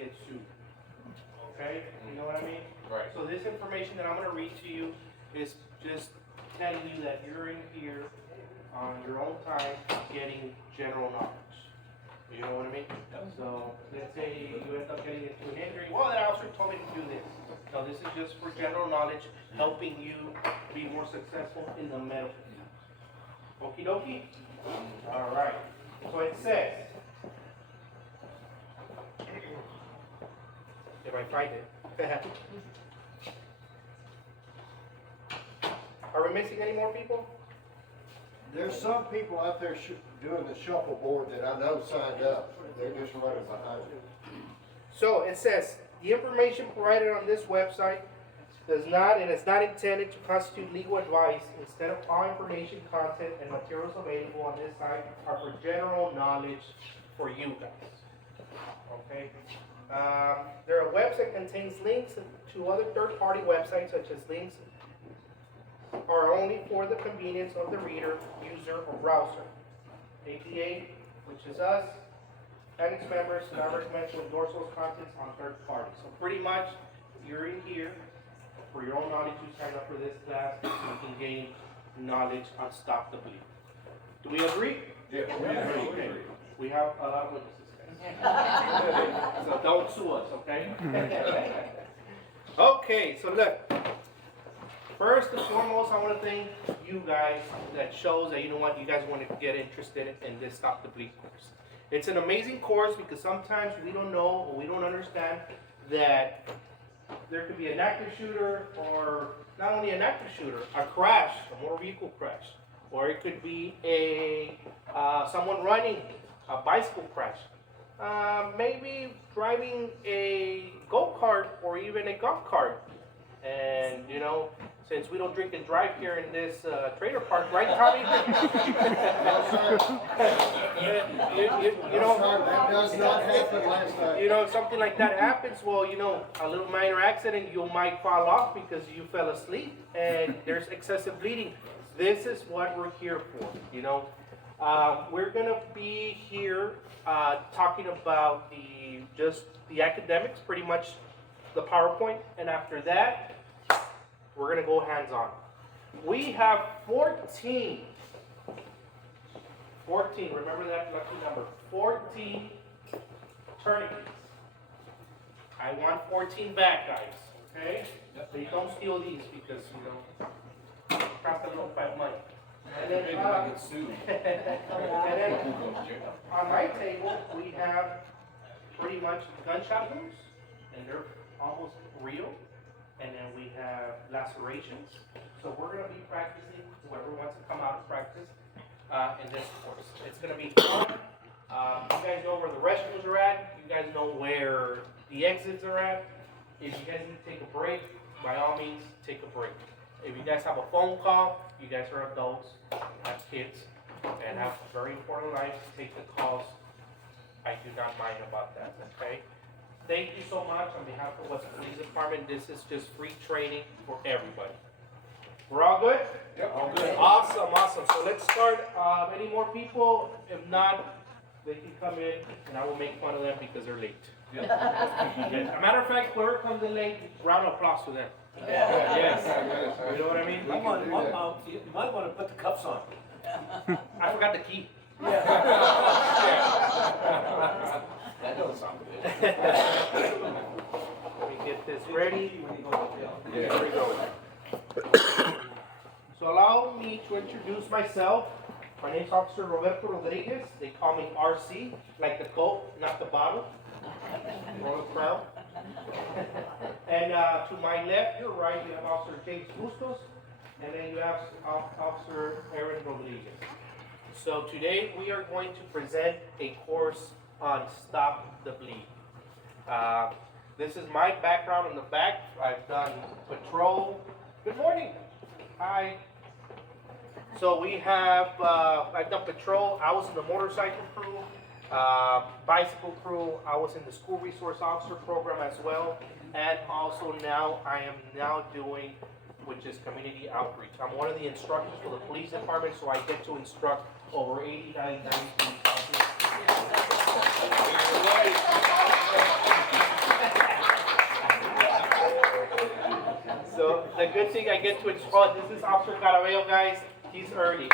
get sued. Okay, you know what I mean? Right. So this information that I'm gonna read to you is just telling you that you're in here on your own time getting general knowledge. You know what I mean? So let's say you end up getting into an injury. Well, that officer told me to do this. No, this is just for general knowledge, helping you be more successful in the medical field. Okie dokie? All right. So it says, if I find it. Are we missing any more people? There's some people out there doing the shuffleboard that I know signed up. They're just running behind you. So it says, the information provided on this website does not and is not intended to constitute legal advice. Instead, all information, content, and materials available on this site are for general knowledge for you guys. Okay? Their website contains links to other third-party websites, such as links are only for the convenience of the reader, user, or browser. APA, which is us, and its members, not recommend to endorse those contents on third parties. So pretty much, you're in here for your own knowledge. You sign up for this class, you can gain knowledge on Stop the Bleed. Do we agree? Yeah, we agree. Okay. We have a lot of witnesses, guys. So don't sue us, okay? Okay, so look. First and foremost, I want to thank you guys that shows that, you know what, you guys want to get interested in this Stop the Bleed course. It's an amazing course because sometimes we don't know or we don't understand that there could be an active shooter, or not only an active shooter, a crash, a motor vehicle crash, or it could be a someone running, a bicycle crash, maybe driving a go-kart or even a golf cart. And you know, since we don't drink and drive here in this trailer park, right, Tommy? you know, That does not happen last time. you know, if something like that happens, well, you know, a little minor accident, you might fall off because you fell asleep and there's excessive bleeding. This is what we're here for, you know. We're gonna be here talking about just the academics, pretty much the PowerPoint, and after that, we're gonna go hands-on. We have 14, remember that lucky number, 14 tourniquets. I want 14 back, guys, okay? Please don't steal these because, you know, cost a little bit of money. And then, Maybe I get sued. and then on my table, we have pretty much gunshot wounds, and they're almost real. And then we have lacerations. So we're going to be practicing, whoever wants to come out and practice in this course. It's going to be fun. You guys know where the restrooms are at. You guys know where the exits are at. If you guys need to take a break, by all means, take a break. If you guys have a phone call, you guys are adults, have kids, and have very important lives, take the calls. I do not mind about that, okay? Thank you so much on behalf of West Police Department. This is just free training for everybody. We're all good? Yep, all good. Awesome, awesome. So let's start. Any more people? If not, they can come in and I will make fun of them because they're late. Yep. Yes. As a matter of fact, whoever comes in late, round of applause for them. Yeah. Yes. You know what I mean? You might want to put the cuffs on. I forgot the key. That doesn't sound good. Let me get this ready. Yeah. Here we go. So allow me to introduce myself. My name's Officer Roberto Rodriquez. They call me RC, like the Coke, not the bottle. Royal Crown. And to my left, your right, you have Officer James Bustos, and then you have Officer Aaron Rodriguez. So today we are going to present a course on Stop the Bleed. This is my background in the back. I've done patrol. Good morning. Hi. So we have, I've done patrol. I was in the motorcycle crew, bicycle crew. I was in the school resource officer program as well. And also now I am now doing, which is community outreach. I'm one of the instructors for the police department, so I get to instruct over 80, 90 police officers. the good thing I get to install, this is Officer Caraveo, guys. He's early.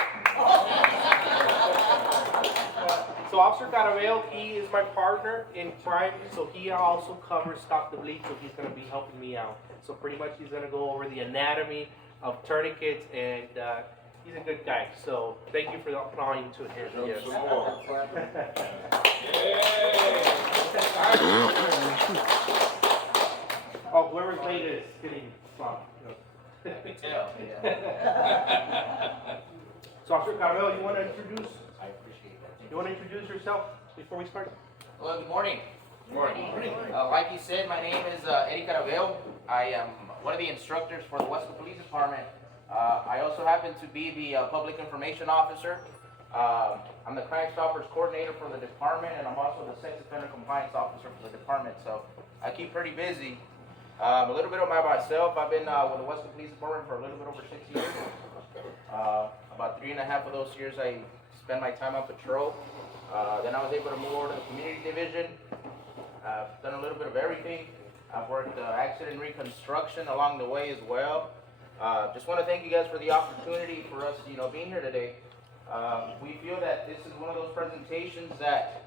So Officer Caraveo, he is my partner in crime, so he also covers Stop the Bleed, so he's going to be helping me out. So pretty much he's going to go over the anatomy of tourniquets, and he's a good guy. So thank you for applying to him. Yes. Oh, whoever's late is getting flopped. So Officer Caraveo, you want to introduce? I appreciate that. You want to introduce yourself before we start? Hello, good morning. Morning. Like you said, my name is Eddie Caraveo. I am one of the instructors for the Westwood Police Department. I also happen to be the public information officer. I'm the Crime Stoppers coordinator for the department, and I'm also the sex offender compliance officer for the department. So I keep pretty busy. A little bit about myself. I've been with the Westwood Police Department for a little bit over 6 years. About 3.5 of those years I spent my time on patrol. Then I was able to move over to the community division. I've done a little bit of everything. I've worked accident reconstruction along the way as well. Just want to thank you guys for the opportunity for us, being here today. We feel that this is one of those presentations that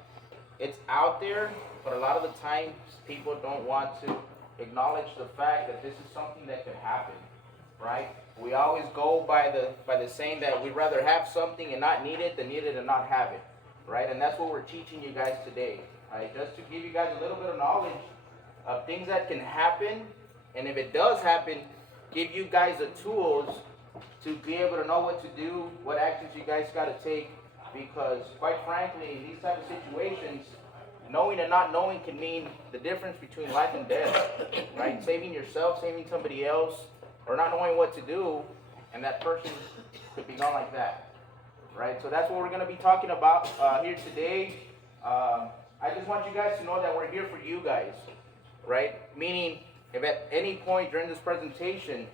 it's out there, but a lot of the times people don't want to acknowledge the fact that this is something that could happen, right? We always go by the saying that we'd rather have something and not need it than need it and not have it, right? And that's what we're teaching you guys today, right? Just to give you guys a little bit of knowledge of things that can happen, and if it does happen, give you guys the tools to be able to know what to do, what actions you guys got to take, because quite frankly, in these type of situations, knowing and not knowing can mean the difference between life and death, right? Saving yourself, saving somebody else, or not knowing what to do, and that person could be gone like that, right? So that's what we're going to be talking about here today. I just want you guys to know that we're here for you guys, right? Meaning, if at any point during this presentation,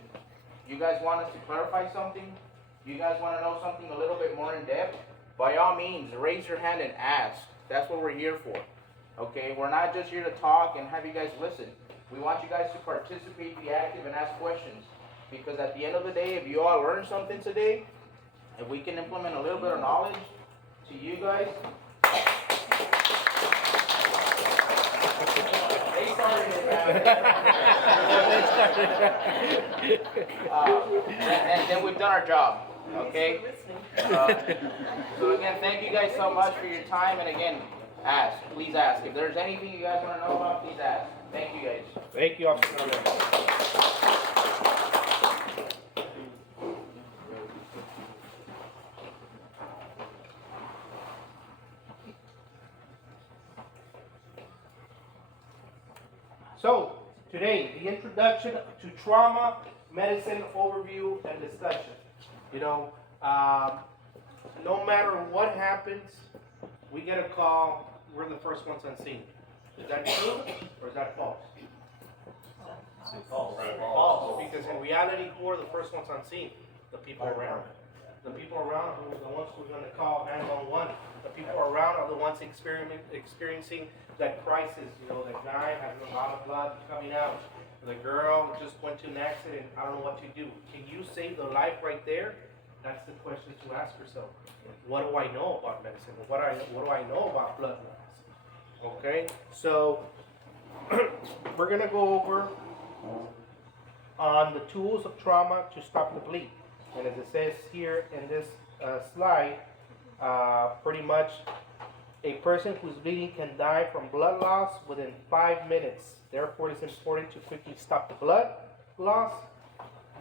you guys want us to clarify something, you guys want to know something a little bit more in depth, by all means, raise your hand and ask. That's what we're here for. Okay, we're not just here to talk and have you guys listen. We want you guys to participate, be active, and ask questions. Because at the end of the day, if you all learn something today, if we can implement a little bit of knowledge to you guys, they started it, then we've done our job. Okay. So again, thank you guys so much for your time, and again, ask. Please ask. If there's anything you guys want to know about, please ask. Thank you guys. Thank you, Officer. So, today, the introduction to trauma, medicine, overview, and discussion. No matter what happens, we get a call, we're the first ones on scene. Is that true, or is that false? False, because in reality, who are the first ones on scene? The people around. The people around are the ones who are going to call 911. The people around are the ones experiencing that crisis. The guy has a lot of blood coming out. The girl just went to an accident. I don't know what to do. Can you save the life right there? That's the question to ask yourself. What do I know about medicine? What do I know about blood loss? Okay, so we're going to go over on the tools of trauma to stop the bleed. And as it says here in this slide, pretty much a person who's bleeding can die from blood loss within 5 minutes. Therefore, it is important to quickly stop the blood loss.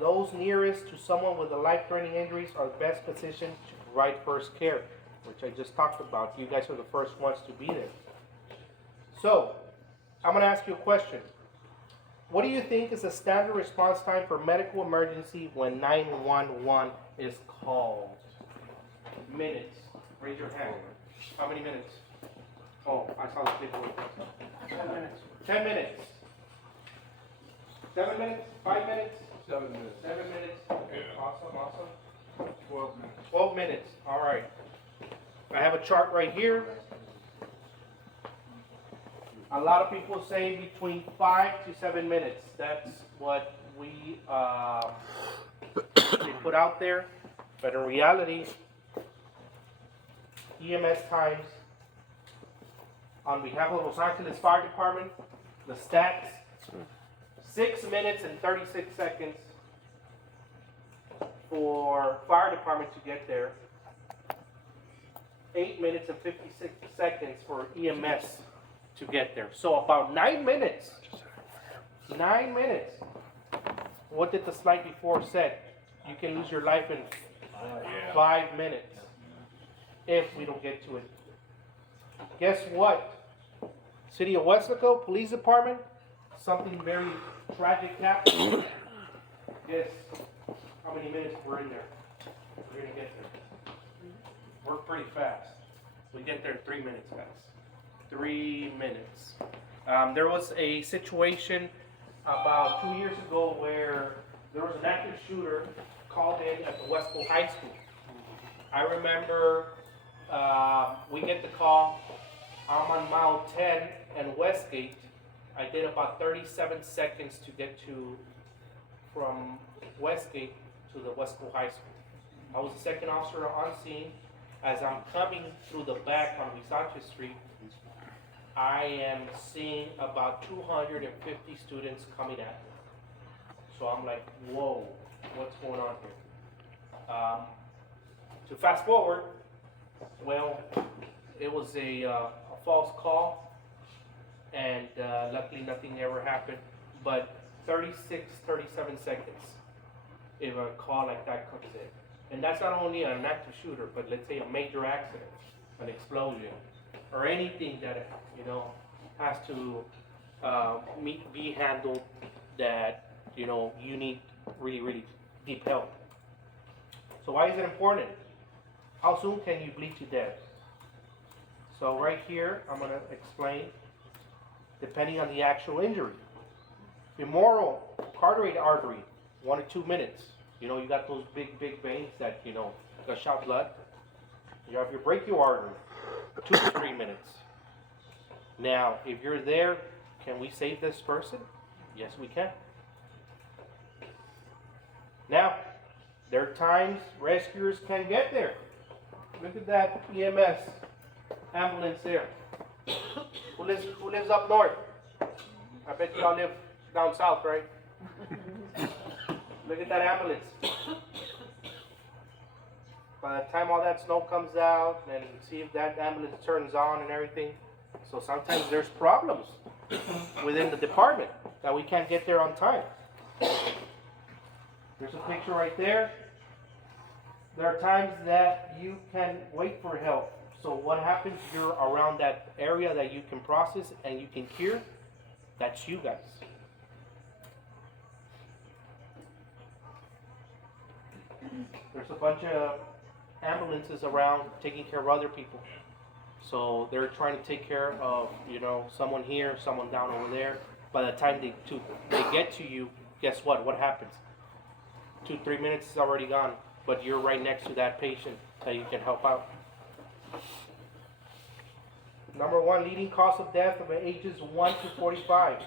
Those nearest to someone with a life-threatening injuries are best positioned to provide first care, which I just talked about. You guys are the first ones to be there. So, I'm going to ask you a question. What do you think is the standard response time for medical emergency when 911 is called? Minutes. Raise your hand. How many minutes? Oh, I saw the paperwork. 10 minutes. 10 minutes. 7 minutes? 5 minutes? 7 minutes. 7 minutes. Okay. Yeah. Awesome. 12 minutes. 12 minutes. All right. I have a chart right here. A lot of people say between 5 to 7 minutes. That's what we they put out there, but in reality, EMS times on behalf of Los Angeles Fire Department, the stats, 6 minutes and 36 seconds for fire department to get there, 8 minutes and 56 seconds for EMS to get there. So about 9 minutes. 9 minutes. What did the slide before said? You can lose your life in 5 minutes if we don't get to it. Guess what? City of Westlaco Police Department, something very tragic happened. Guess how many minutes we're in there? We're gonna get there. We're pretty fast. We get there in 3 minutes, guys. 3 minutes. There was a situation about 2 years ago where there was an active shooter called in at the Westlaco High School. I remember we get the call. I'm on mile 10 and Westgate. I did about 37 seconds to get from Westgate to the Westlaco High School. I was the second officer on scene. As I'm coming through the back on Visache Street, I am seeing about 250 students coming at me. So I'm like, whoa, what's going on here? To fast forward, well, it was a false call, and luckily nothing ever happened, but 36, 37 seconds if a call like that comes in. And that's not only an active shooter, but let's say a major accident, an explosion, or anything that, you know, has to be handled that, you know, you need really, really deep help. So why is it important? How soon can you bleed to death? So right here, I'm going to explain, depending on the actual injury. Femoral carotid artery, 1 to 2 minutes. You know, you got those big veins that, you know, got shot blood. You have your brachial artery, 2 to 3 minutes. Now, if you're there, can we save this person? Yes, we can. Now, there are times rescuers can get there. Look at that EMS ambulance there. Who lives up north? I bet y'all live down south, right? Look at that ambulance. By the time all that snow comes out, and see if that ambulance turns on and everything. So sometimes there's problems within the department that we can't get there on time. There's a picture right there. There are times that you can wait for help. So what happens if you're around that area that you can process and you can cure? That's you guys. There's a bunch of ambulances around taking care of other people. So they're trying to take care of, you know, someone here, someone down over there. By the time they get to you, guess what? What happens? 2-3 minutes is already gone, but you're right next to that patient that you can help out. Number 1, leading cause of death of ages 1 to 45.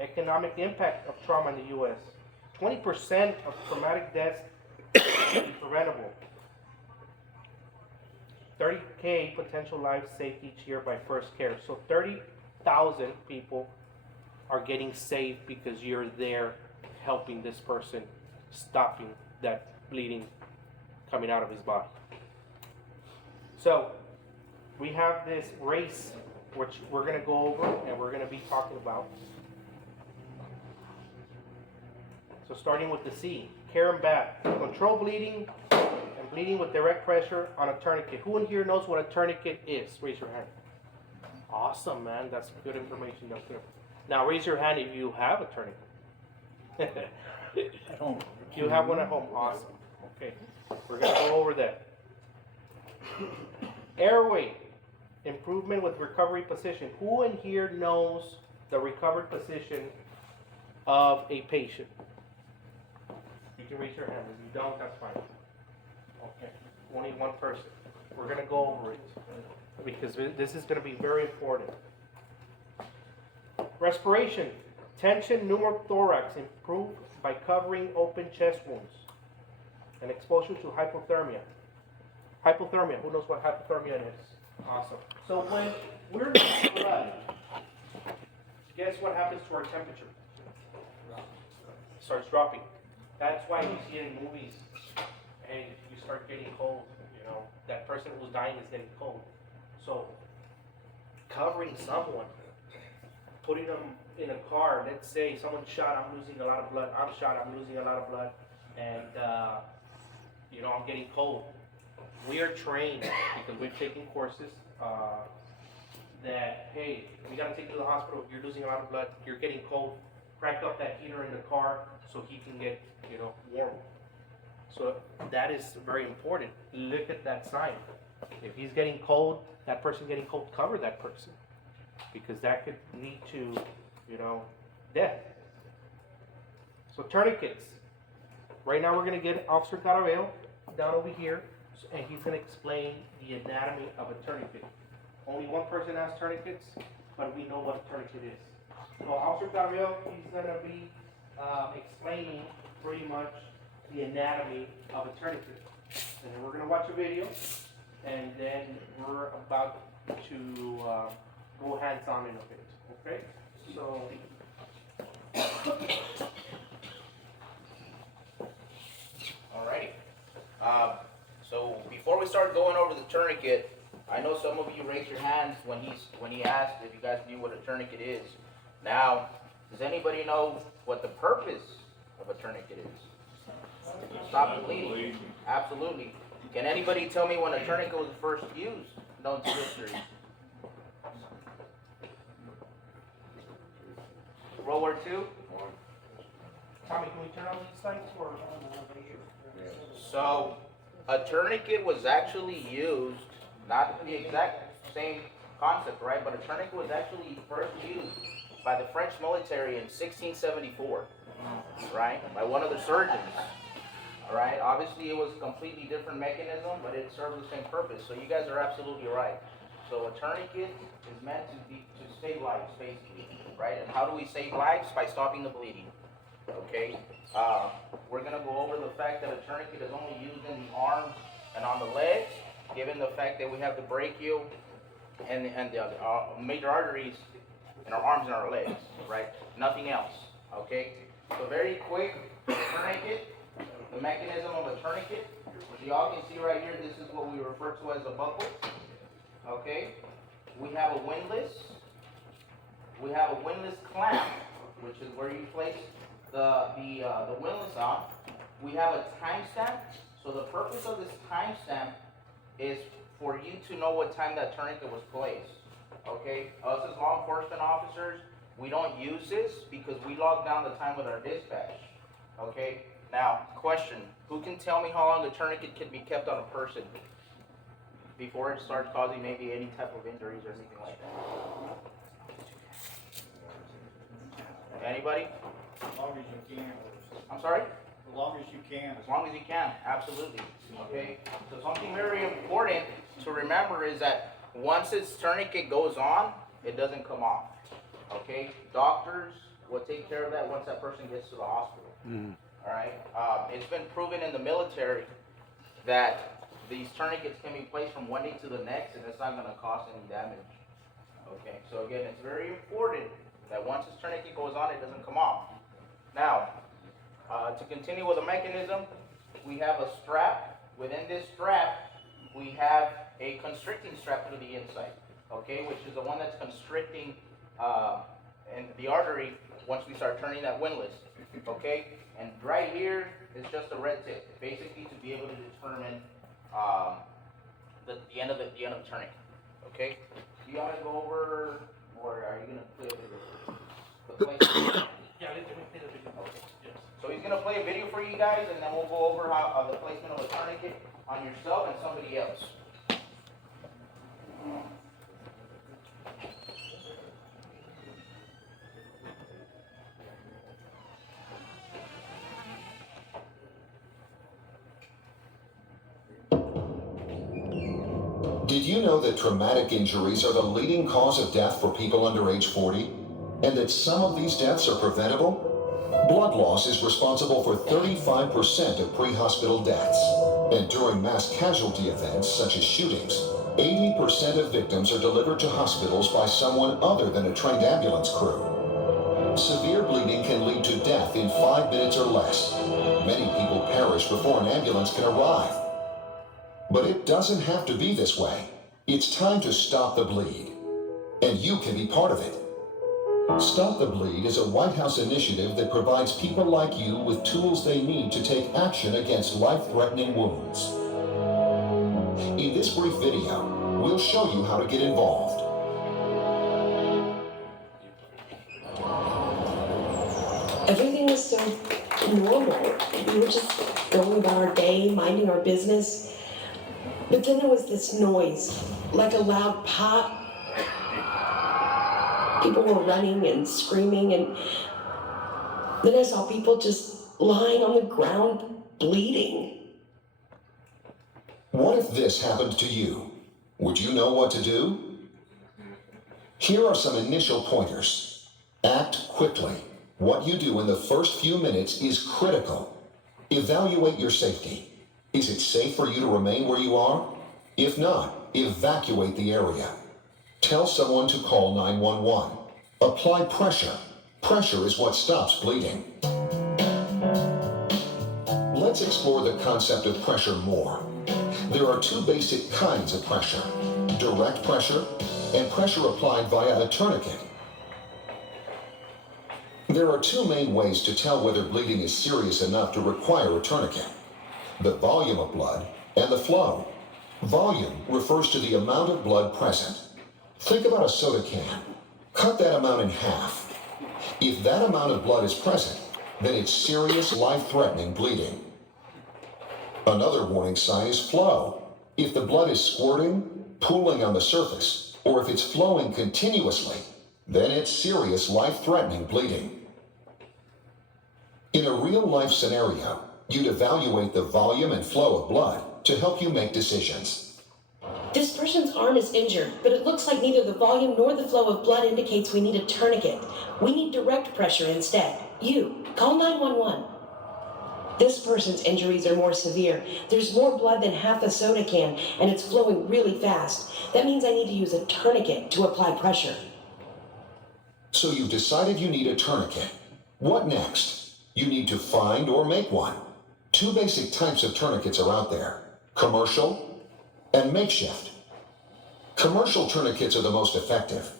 Economic impact of trauma in the U.S. 20% of traumatic deaths is preventable. 30K potential lives saved each year by first care. So 30,000 people are getting saved because you're there helping this person, stopping that bleeding coming out of his body. So we have this race which we're going to go over and we're going to be talking about. So starting with the C, care and bath. Control bleeding and bleeding with direct pressure on a tourniquet. Who in here knows what a tourniquet is? Raise your hand. Awesome, man. That's good information. That's good. Now raise your hand if you have a tourniquet. At home. You have one at home. Awesome. Okay. We're going to go over that. Airway. Improvement with recovery position. Who in here knows the recovered position of a patient? You can raise your hand. If you don't, that's fine. Okay. Only one person. We're going to go over it because this is going to be very important. Respiration. Tension pneumothorax improved by covering open chest wounds. And exposure to hypothermia. Hypothermia, who knows what hypothermia is? Awesome. So when we're losing blood, guess what happens to our temperature? It starts dropping. That's why you see in movies, and you start getting cold, you know, that person who's dying is getting cold. So covering someone, putting them in a car, let's say someone's shot, I'm losing a lot of blood, I'm shot, I'm losing a lot of blood, and you know, I'm getting cold. We are trained, because we've taken courses, that, hey, we gotta take you to the hospital, you're losing a lot of blood, you're getting cold, crank up that heater in the car so he can get, you know, warm. So that is very important. Look at that sign. If he's getting cold, that person getting cold, cover that person, because that could lead to, you know, death. So tourniquets. Right now we're gonna get Officer Caraveo down over here, and he's gonna explain the anatomy of a tourniquet. Only one person has tourniquets, but we know what a tourniquet is. So Officer Caraveo, he's gonna be explaining pretty much the anatomy of a tourniquet. And then we're gonna watch a video, and then we're about to go hands-on in a bit, okay? So. Alrighty. So before we start going over the tourniquet, I know some of you raised your hands when he asked if you guys knew what a tourniquet is. Now, does anybody know what the purpose of a tourniquet is? Stop the bleeding. Absolutely. Can anybody tell me when a tourniquet was first used? Known to history. World War II? Tommy, can we turn on these lights or? So, a tourniquet was actually used, not the exact same concept, right? But a tourniquet was actually first used by the French military in 1674, right? By one of the surgeons, all right? Obviously, it was a completely different mechanism, but it served the same purpose. So you guys are absolutely right. So a tourniquet is meant to save lives, basically, right? And how do we save lives? By stopping the bleeding. Okay, we're gonna go over the fact that a tourniquet is only used in the arms and on the legs, given the fact that we have the brachial and the major arteries in our arms and our legs, right? Nothing else. Okay, so very quick, tourniquet, the mechanism of a tourniquet. As y'all can see right here, this is what we refer to as a buckle. Okay, we have a windlass. We have a windlass clamp, which is where you place the windlass on. We have a timestamp. So the purpose of this timestamp is for you to know what time that tourniquet was placed. Okay, us as law enforcement officers, we don't use this because we log down the time with our dispatch. Okay, now question, who can tell me how long the tourniquet can be kept on a person before it starts causing maybe any type of injuries or anything like that? Anybody? As long as you can. I'm sorry? As long as you can. As long as you can, absolutely. Okay? So something very important to remember is that once this tourniquet goes on, it doesn't come off. Okay? Doctors will take care of that once that person gets to the hospital. All right? It's been proven in the military that these tourniquets can be placed from one day to the next and it's not going to cause any damage. Okay? So again, it's very important that once this tourniquet goes on, it doesn't come off. Now, to continue with the mechanism, we have a strap. Within this strap, we have a constricting strap through the inside, okay, which is the one that's constricting in the artery once we start turning that windlass, okay? And right here is just a red tip, basically to be able to determine the end of the tourniquet, okay? Do you want to go over, or are you going to play the place? Yeah, let me play the video. Okay. So he's going to play a video for you guys, and then we'll go over how the placement of a tourniquet on yourself and somebody else. Did you know that traumatic injuries are the leading cause of death for people under age 40? and that some of these deaths are preventable? Blood loss is responsible for 35% of pre-hospital deaths. And during mass casualty events such as shootings, 80% of victims are delivered to hospitals by someone other than a trained ambulance crew. Severe bleeding can lead to death in 5 minutes or less. Many people perish before an ambulance can arrive. But it doesn't have to be this way. It's time to stop the bleed. And you can be part of it. Stop the Bleed is a White House initiative that provides people like you with tools they need to take action against life-threatening wounds. In this brief video, we'll show you how to get involved. Everything was so normal. We were just going about our day, minding our business. But then there was this noise, like a loud pop. People were running and screaming, and then I saw people just lying on the ground, bleeding. What if this happened to you? Would you know what to do? Here are some initial pointers. Act quickly. What you do in the first few minutes is critical. Evaluate your safety. Is it safe for you to remain where you are? If not, evacuate the area. Tell someone to call 911. Apply pressure. Pressure is what stops bleeding. Let's explore the concept of pressure more. There are two basic kinds of pressure: direct pressure and pressure applied via a tourniquet. There are two main ways to tell whether bleeding is serious enough to require a tourniquet: the volume of blood and the flow. Volume refers to the amount of blood present. Think about a soda can. Cut that amount in half. If that amount of blood is present, then it's serious life-threatening bleeding. Another warning sign is flow. If the blood is squirting, pooling on the surface, or if it's flowing continuously, then it's serious life-threatening bleeding. In a real-life scenario, you'd evaluate the volume and flow of blood to help you make decisions. This person's arm is injured, but it looks like neither the volume nor the flow of blood indicates we need a tourniquet. We need direct pressure instead. You, call 911. This person's injuries are more severe. There's more blood than half a soda can, and it's flowing really fast. That means I need to use a tourniquet to apply pressure. So you've decided you need a tourniquet. What next? You need to find or make one. Two basic types of tourniquets are out there: commercial and makeshift. Commercial tourniquets are the most effective.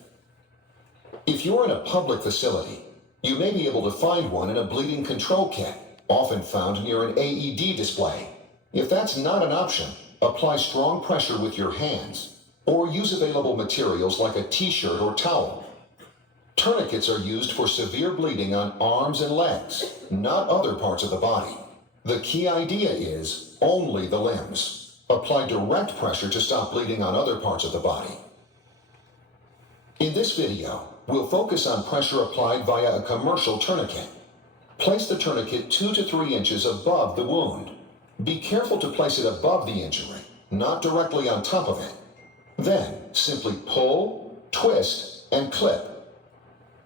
If you're in a public facility, you may be able to find one in a bleeding control kit, often found near an AED display. If that's not an option, apply strong pressure with your hands, or use available materials like a t-shirt or towel. Tourniquets are used for severe bleeding on arms and legs, not other parts of the body. The key idea is only the limbs. Apply direct pressure to stop bleeding on other parts of the body. In this video, we'll focus on pressure applied via a commercial tourniquet. Place the tourniquet 2 to 3 inches above the wound. Be careful to place it above the injury, not directly on top of it. Then, simply pull, twist, and clip.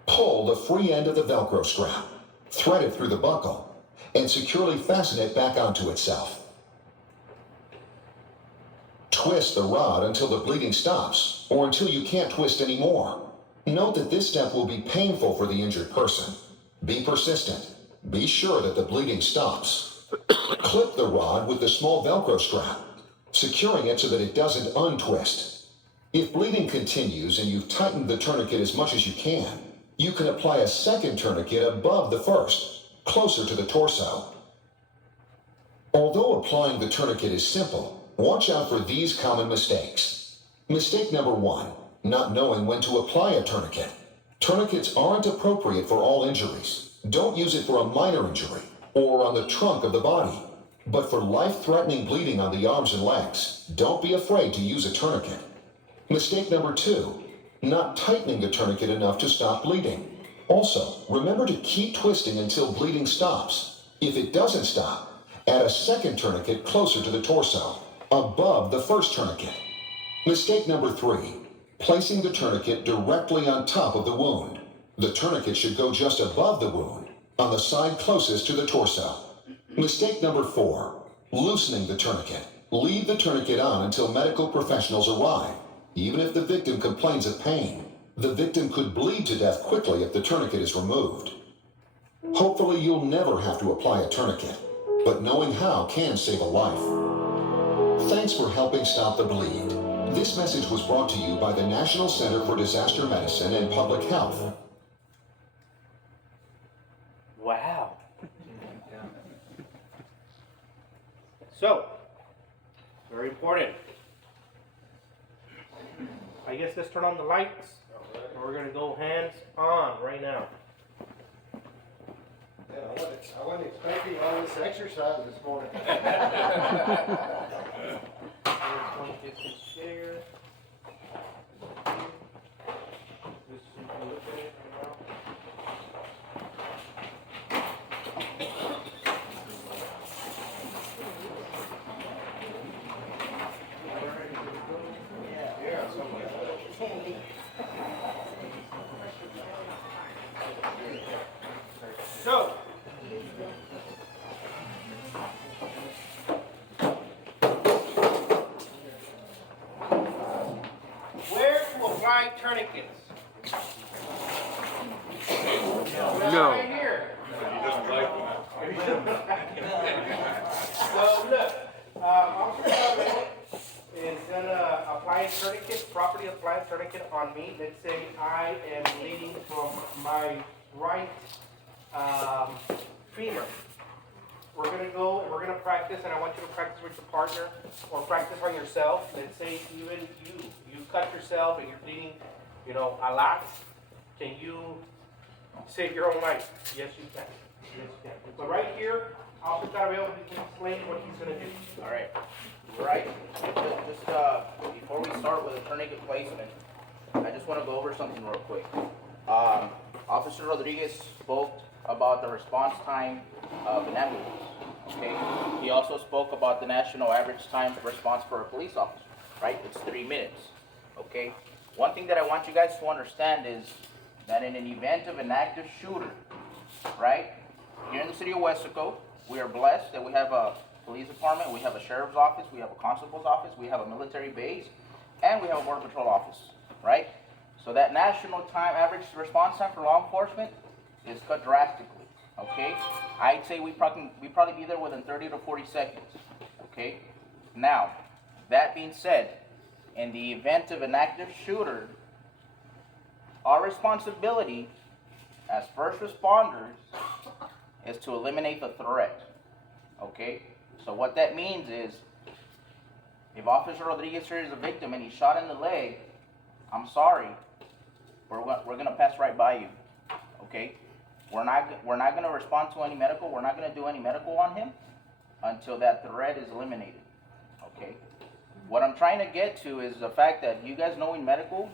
Pull the free end of the Velcro strap, thread it through the buckle, and securely fasten it back onto itself. Twist the rod until the bleeding stops, or until you can't twist anymore. Note that this step will be painful for the injured person. Be persistent. Be sure that the bleeding stops. Clip the rod with the small Velcro strap, securing it so that it doesn't untwist. If bleeding continues and you've tightened the tourniquet as much as you can apply a second tourniquet above the first, closer to the torso. Although applying the tourniquet is simple, watch out for these common mistakes. Mistake number 1, not knowing when to apply a tourniquet. Tourniquets aren't appropriate for all injuries. Don't use it for a minor injury or on the trunk of the body. But for life-threatening bleeding on the arms and legs, don't be afraid to use a tourniquet. Mistake number 2, not tightening the tourniquet enough to stop bleeding. Also, remember to keep twisting until bleeding stops. If it doesn't stop, add a second tourniquet closer to the torso, above the first tourniquet. Mistake number 3, placing the tourniquet directly on top of the wound. The tourniquet should go just above the wound, on the side closest to the torso. Mistake number 4, loosening the tourniquet. Leave the tourniquet on until medical professionals arrive. Even if the victim complains of pain, the victim could bleed to death quickly if the tourniquet is removed. Hopefully you'll never have to apply a tourniquet, but knowing how can save a life. Thanks for helping stop the bleed. This message was brought to you by the National Center for Disaster Medicine and Public Health. Wow. So, very important. I guess let's turn on the lights. We're gonna go hands on right now. Yeah, I wasn't expecting all this exercise this morning. So, where to apply tourniquets? No. Right here. He doesn't like them. So look, Officer Calvin is gonna apply a tourniquet, properly apply a tourniquet on me. Let's say I am bleeding from my right femur. We're gonna go and we're gonna practice, and I want you to practice with your partner or practice on yourself. Let's say even you cut yourself and you're bleeding, a lot. Can you save your own life? Yes, you can. Yes, you can. But right here, Officer Carabello can explain what he's gonna do. All right. Right. Just before we start with the tourniquet placement, I just want to go over something real quick. Officer Rodriguez spoke about the response time of an ambulance. Okay. He also spoke about the national average time response for a police officer. Right. It's 3 minutes. Okay. One thing that I want you guys to understand is that in an event of an active shooter, right, here in the city of Westaco, we are blessed that we have a police department, we have a sheriff's office, we have a constable's office, we have a military base, and we have a border patrol office, right? So that national time, average response time for law enforcement is cut drastically, okay? I'd say we probably be there within 30 to 40 seconds, okay? Now, that being said, in the event of an active shooter, our responsibility as first responders is to eliminate the threat, okay? So what that means is, if Officer Rodriguez here is a victim and he's shot in the leg, I'm sorry, we're gonna pass right by you, okay? We're not gonna respond to any medical. We're not gonna do any medical on him until that threat is eliminated, okay? What I'm trying to get to is the fact that you guys knowing medical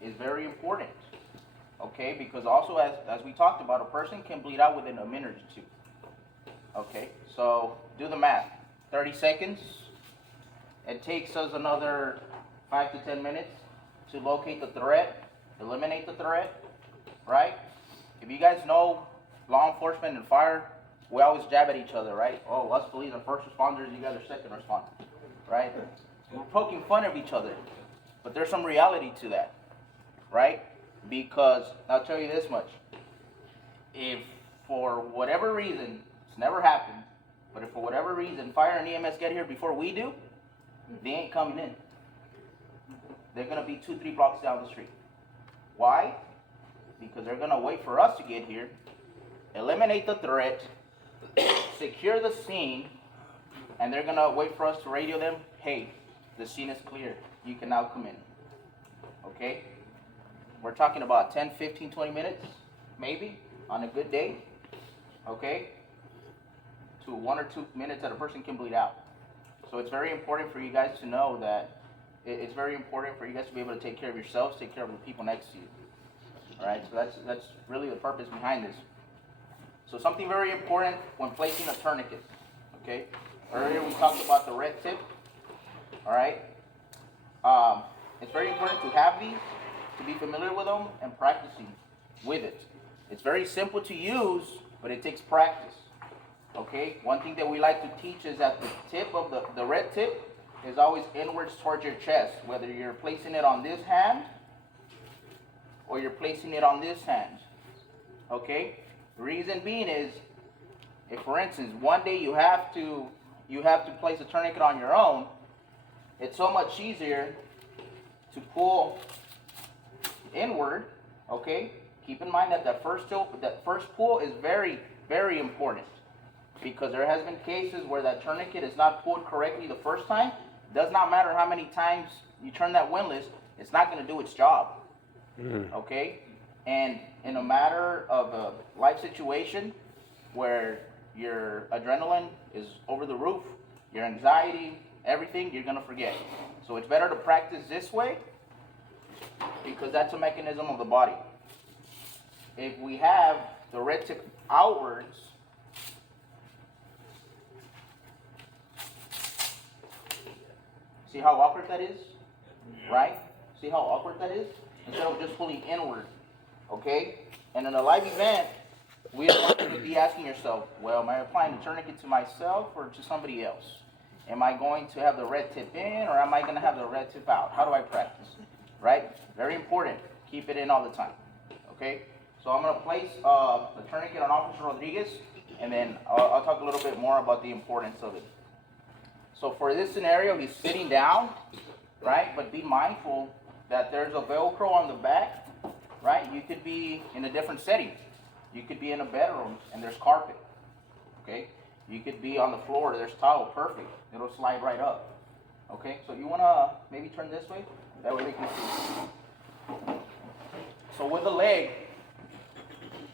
is very important, okay? Because also, as we talked about, a person can bleed out within a minute or two. Okay, so do the math. 30 seconds. It takes us another 5 to 10 minutes to locate the threat, eliminate the threat, right? If you guys know law enforcement and fire, we always jab at each other, right? Oh, us police are first responders, you guys are second responders, right? We're poking fun of each other, but there's some reality to that, right? Because I'll tell you this much. If for whatever reason, never happened, but if for whatever reason fire and EMS get here before we do, they ain't coming in. They're gonna be 2-3 blocks down the street. Why? Because they're gonna wait for us to get here, eliminate the threat, secure the scene, and they're gonna wait for us to radio them, hey, the scene is clear, you can now come in. Okay? We're talking about 10, 15, 20 minutes, maybe, on a good day. Okay? To 1 or 2 minutes that a person can bleed out. So it's very important for you guys to know that it's very important for you guys to be able to take care of yourselves, take care of the people next to you. All right, so that's really the purpose behind this. So something very important when placing a tourniquet. Okay, earlier we talked about the red tip. All right, it's very important to have these, to be familiar with them, and practicing. with it. It's very simple to use, but it takes practice. Okay, one thing that we like to teach is that the tip of the red tip is always inwards towards your chest, whether you're placing it on this hand or you're placing it on this hand. Okay, reason being is, if for instance one day you have to place a tourniquet on your own, it's so much easier to pull inward. Okay, keep in mind that that first pull is very, very important, because there has been cases where that tourniquet is not pulled correctly the first time. Does not matter how many times you turn that windlass, it's not going to do its job. Okay, and in a matter of a life situation where your adrenaline is over the roof, your anxiety, everything, you're going to forget. So it's better to practice this way, because that's a mechanism of the body. If we have the red tip outwards, see how awkward that is? Right? See how awkward that is? Instead of just pulling inward. Okay? And in a live event, we don't want you to be asking yourself, well, am I applying the tourniquet to myself or to somebody else? Am I going to have the red tip in, or am I going to have the red tip out? How do I practice? Right? Very important. Keep it in all the time. Okay? So I'm going to place the tourniquet on Officer Rodriguez, and then I'll talk a little bit more about the importance of it. So for this scenario, he's sitting down, right? But be mindful that there's a Velcro on the back, right? You could be in a different setting. You could be in a bedroom and there's carpet, okay? You could be on the floor, there's towel, perfect. It'll slide right up, okay? So you want to maybe turn this way? That way they can see. So with the leg,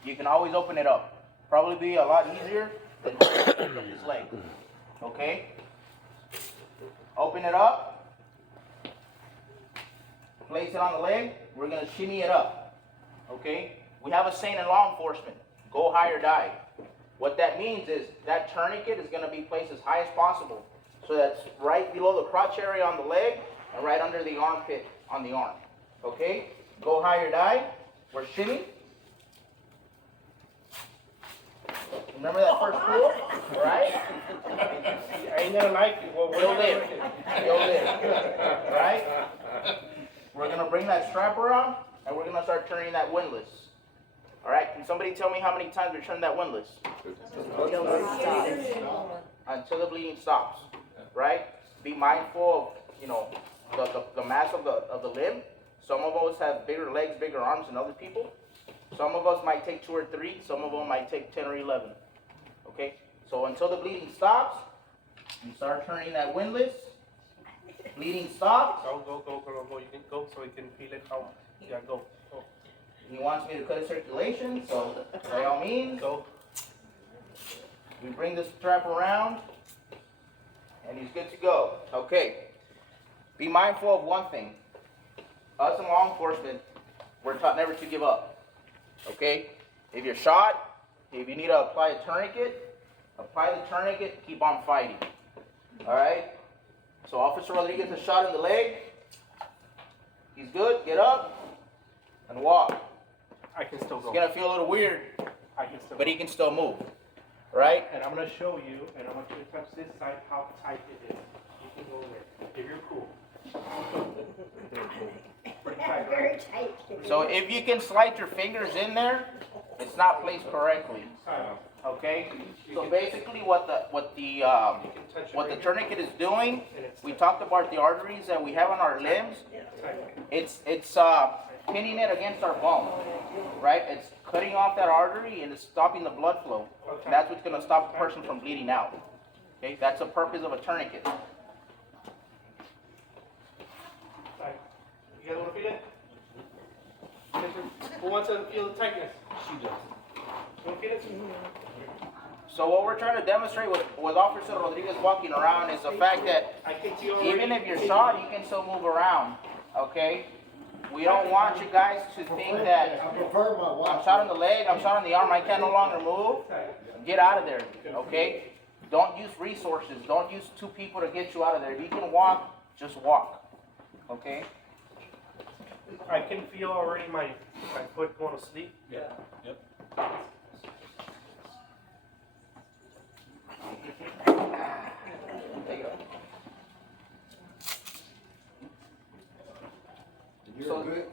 you can always open it up. Probably be a lot easier than opening up this leg, okay? Open it up. Place it on the leg. We're going to shimmy it up, okay? We have a saying in law enforcement, go high or die. What that means is that tourniquet is going to be placed as high as possible. So that's right below the crotch area on the leg and right under the armpit on the arm. Okay? Go high or die. We're shimmy. Remember that first pull? Right? I ain't gonna like it. Well, You'll live. You'll live. Right? We're going to bring that strap around and we're going to start turning that windlass. All right? Can somebody tell me how many times we turn that windlass? Until the bleeding stops. Right? Be mindful of, you know, the mass of the limb. Some of us have bigger legs, bigger arms than other people. Some of us might take 2 or 3. Some of them might take 10 or 11. Okay? So until the bleeding stops, you start turning that windlass. Bleeding stops. Go. You can go so you can feel it how. Yeah, go. He wants me to cut his circulation, so by all means, Go. we bring this strap around, and he's good to go. Okay. Be mindful of one thing. Us in law enforcement, we're taught never to give up. Okay? If you're shot, if you need to apply a tourniquet, apply the tourniquet, keep on fighting. Alright? So Officer Rodriguez is shot in the leg. He's good. Get up and walk. I can still go. It's going to feel a little weird, I can still but go. he can still move. Right? And I'm going to show you, and I want you to touch this side, how tight it is. You can go there. If you're cool. Pretty tight, Very right? tight. So if you can slide your fingers in there, it's not placed correctly. Okay? So basically what the tourniquet is doing, we talked about the arteries that we have on our limbs. It's pinning it against our bone, right? It's cutting off that artery and it's stopping the blood flow. That's what's going to stop the person from bleeding out. Okay? That's the purpose of a tourniquet. You guys want to feel it? Who wants to feel the tightness? She does. You want to feel it? So what we're trying to demonstrate with Officer Rodriguez walking around is the fact that I can see already. even if you're shot, you can still move around, okay? We don't want you guys to think that I prefer my wife. I'm shot in the leg, I'm shot in the arm, I can no longer move. Get out of there, okay? Don't use resources. Don't use 2 people to get you out of there. If you can walk, just walk, okay? I can feel already my foot going to sleep. Yeah, yep. There you go.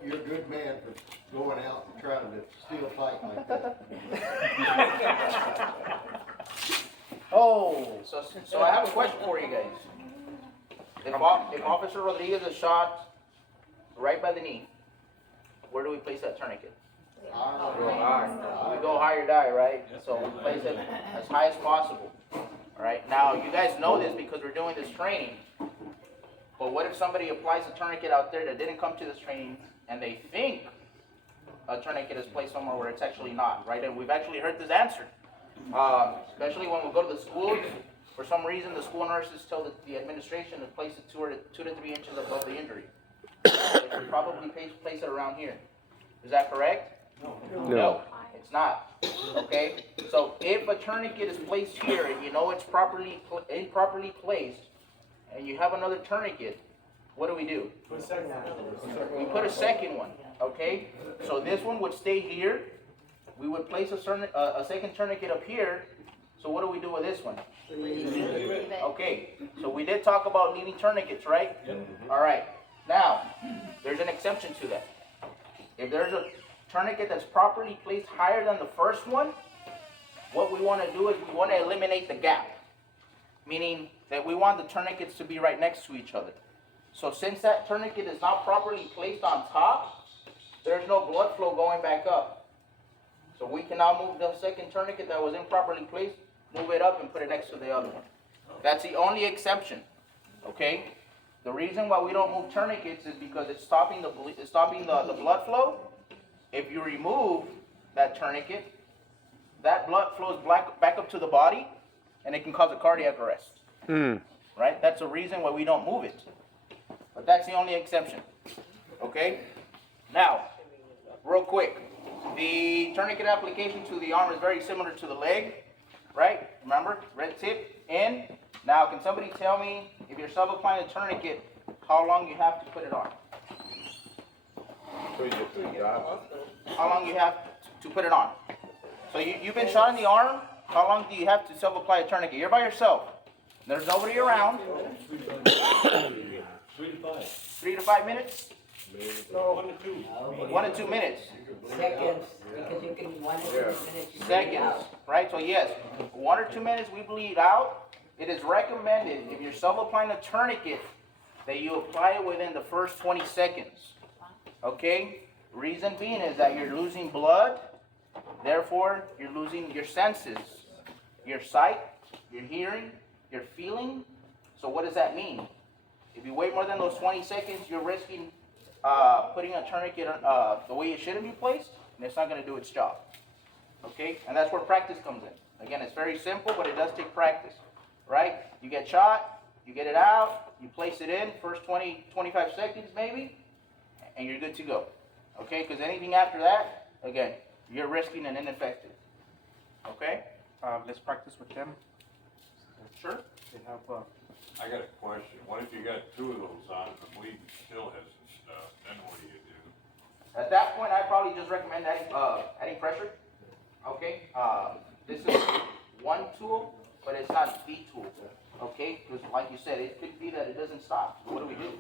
You're a good man for going out and trying to steal a fight like that. Oh, So I have a question for you guys. If Officer Rodriguez is shot right by the knee, where do we place that tourniquet? We go high or die, right? So we place it as high as possible. Alright, now you guys know this because we're doing this training. But what if somebody applies a tourniquet out there that didn't come to this training and they think a tourniquet is placed somewhere where it's actually not, right? And we've actually heard this answer. Especially when we go to the schools, for some reason the school nurses tell the administration to place it 2 to 3 inches above the injury. They should probably place it around here. Is that correct? No, it's not. Okay? So if a tourniquet is placed here and you know it's improperly placed, and you have another tourniquet, what do? We put a second one, okay? So this one would stay here. We would place a second tourniquet up here. So what do we do with this one? Okay, so we did talk about needing tourniquets, right? All right. Now, there's an exception to that. If there's a tourniquet that's properly placed higher than the first one, what we want to do is we want to eliminate the gap. Meaning that we want the tourniquets to be right next to each other. So since that tourniquet is not properly placed on top, there's no blood flow going back up. So we can now move the second tourniquet that was improperly placed, move it up and put it next to the other one. That's the only exception, okay? The reason why we don't move tourniquets is because it's stopping the blood flow. If you remove that tourniquet, that blood flows back up to the body, and it can cause a cardiac arrest. Right? That's the reason why we don't move it. But that's the only exception. Okay? Now, real quick. The tourniquet application to the arm is very similar to the leg. Right? Remember? Red tip, in. Now, can somebody tell me, if you're self-applying a tourniquet, how long you have to put it on? How long you have to put it on? So you've been shot in the arm. How long do you have to self-apply a tourniquet? You're by yourself. There's nobody around. 3 to 5 minutes? 1 to 2 minutes. Seconds, because you can 1 to 2 minutes. You Seconds, right? So yes, 1 or 2 minutes we bleed out. It is recommended if you're self-applying a tourniquet that you apply it within the first 20 seconds. Okay? Reason being is that you're losing blood, therefore you're losing your senses, your sight, your hearing, your feeling. So what does that mean? If you wait more than those 20 seconds, you're risking putting a tourniquet the way it shouldn't be placed, and it's not going to do its job. Okay? And that's where practice comes in. Again, it's very simple, but it does take practice. Right? You get shot, you get it out, you place it in, first 20, 25 seconds maybe, and you're good to go. Okay? Because anything after that, again, you're risking an infected. Okay? let's practice with them. Sure. They have, I got a question. What if you got 2 of those on and the bleeding still hasn't stopped? Then what do you do? At that point, I probably just recommend adding pressure. Okay. This is one tool, but it's not the tool. Okay. Because like you said, it could be that it doesn't stop. So what do we do?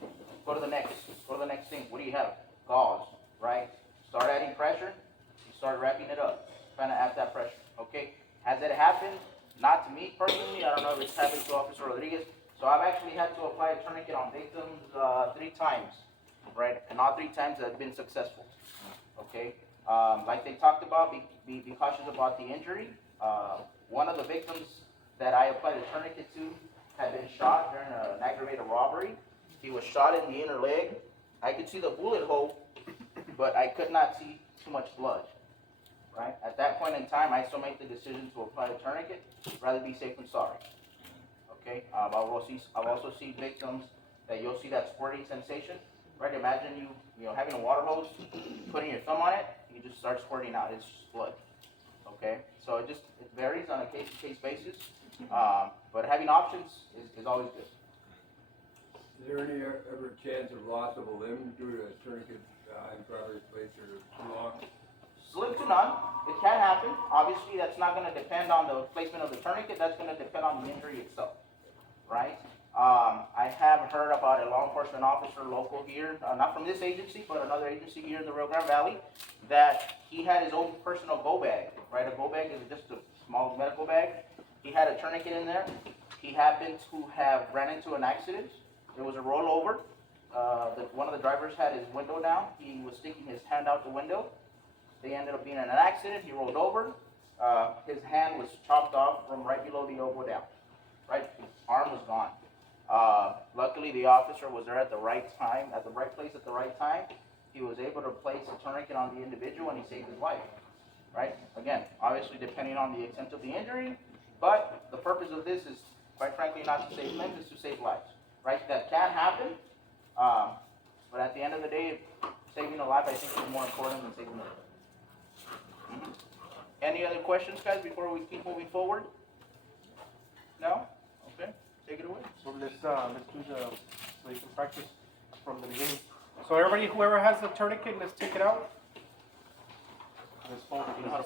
Go to the next. Go to the next thing. What do you have? Gauze. Right. Start adding pressure. You start wrapping it up. Trying to add that pressure. Okay. Has it happened? Not to me personally. I don't know if it's happened to Officer Rodriguez. So I've actually had to apply a tourniquet on victims 3 times, right? And all 3 times have been successful. Okay. Like they talked about, be cautious about the injury. One of the victims that I applied a tourniquet to had been shot during an aggravated robbery. He was shot in the inner leg. I could see the bullet hole, but I could not see too much blood. Right? At that point in time, I still made the decision to apply a tourniquet, rather be safe than sorry. Okay? I've also seen victims that you'll see that squirting sensation. Right? Imagine you know, having a water hose, putting your thumb on it, you just start squirting out. It's just blood. Okay? So it varies on a case-to-case basis. But having options is always good. Is there any ever chance of loss of a limb due to a tourniquet driver's plates are too long? Slim to none. It can happen. Obviously, that's not going to depend on the placement of the tourniquet. That's going to depend on the injury itself, right? I have heard about a law enforcement officer local here, not from this agency, but another agency here in the Rio Grande Valley, that he had his own personal go bag, right? A go bag is just a small medical bag. He had a tourniquet in there. He happened to have ran into an accident. There was a rollover. One of the drivers had his window down. He was sticking his hand out the window. They ended up being in an accident. He rolled over. His hand was chopped off from right below the elbow down. Right? His arm was gone. Luckily, the officer was there at the right time, at the right place at the right time. He was able to place a tourniquet on the individual and he saved his life. Right? Again, obviously depending on the extent of the injury, but the purpose of this is, quite frankly, not to save limbs, it's to save lives. Right? That can happen, but at the end of the day, saving a life, I think, is more important than saving a life. Any other questions, guys, before we keep moving forward? No? Okay, take it away. So let's do so you can practice from the beginning. So everybody, whoever has the tourniquet, let's take it out. Let's fold it. You know how to